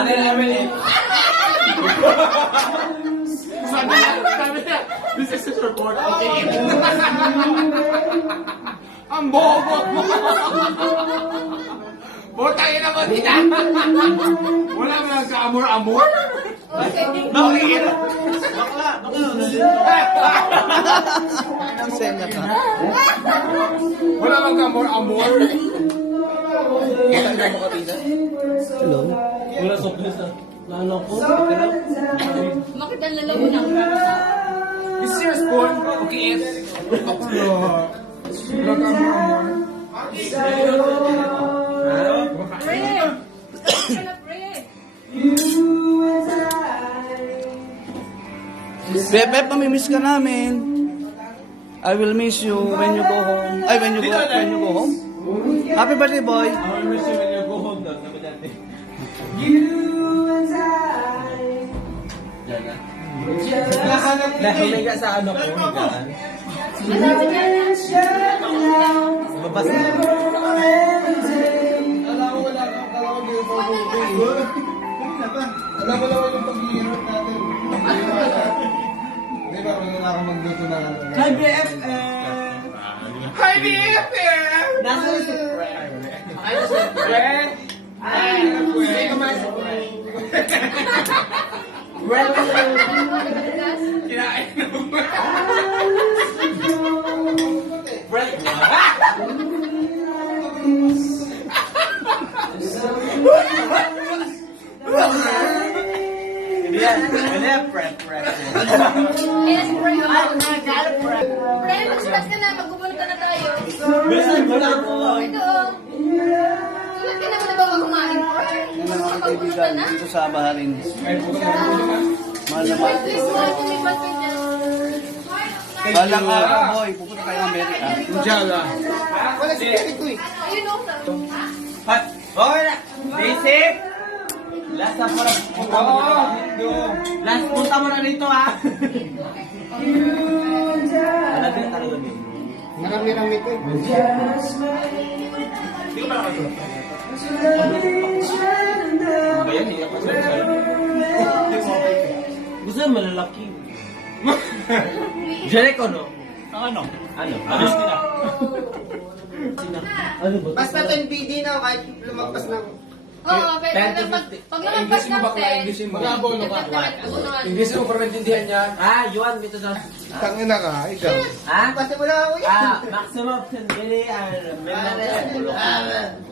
Ano namin eh? Sabi niya, this is his report. Okay. Ang bobo mo. Butang ina mo, tita. Wala mo lang ka-amor-amor. Bakit? Bakla. Ang senya ka. Wala lang ka-amor-amor. Kita mo ko, tita. Hello? Wala softness na. Lalo ko. Bakit ang lalago ng Is your spoon? Okay. Wala ka-amor-amor. Pre! Kana pre! Bebep, mamimiss ka namin. I will miss you when you go home. Ay, when you go home. Happy birthday, boy. I will miss you when you go home daw. Sabi dati. Nahiga sa ano ko, higaan. Babas na. Alam mo naman yung paghihirap natin. Di ba, wala akong magluto na ano. Hi, BFF! Hi, BFF! Nasa si Fred. Ay, si Fred. Ay, Fred. Fred. Kinain na mo. Fred. Hindi, Fred. Yes, pre! Pre, mag-start ka na. Magbubuno ka na tayo. Bisan mo na po. Ito, oh. Sulat ka na mo na ba kumain, pre? Mga Magbubuno ka kaibigan na. dito sa Baharin. Ay, puto naman. Mahal na mahal. Please, mahal ko may boyfriend na. Balang araw, boy. Pupunta tayo ng Amerika. Jala. Wala si Eric ko eh. Ayun, oh. Pat. Okay na. Basic. Last na para punta mo dito. Last punta mo na dito ha. Wala din talaga din. Nakamit ko eh. Hindi ko pa nakasulat. Ba yan? Hindi ako sulat. Gusto mo malalaki. Jericho no? Ano? Ano? Alis ka na. Ano ba? Basta 10 PD na kahit lumagpas na ako. Oo, pero pag lumagpas ng 10, Mag-abono ka. English mo para maintindihan niya. You want me to know? Tangin na ka, ikaw. Pati mo lang ako yan. Maximum 10 mili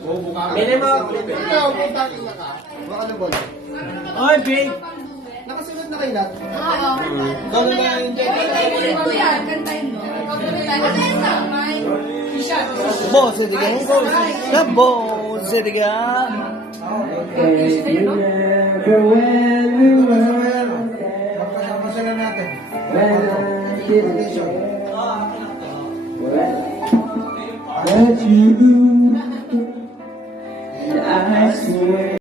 Bobo ka. minimum. Ikaw, kung tangin na ka. Baka na bola. Oy, babe. Nakasunod na kayo lahat. Oo. Gano'n ba yung Kantahin mo yan. Kantahin mo. Boss, sige. Na boss, sige. Magkasama sila natin. That you, and I swear.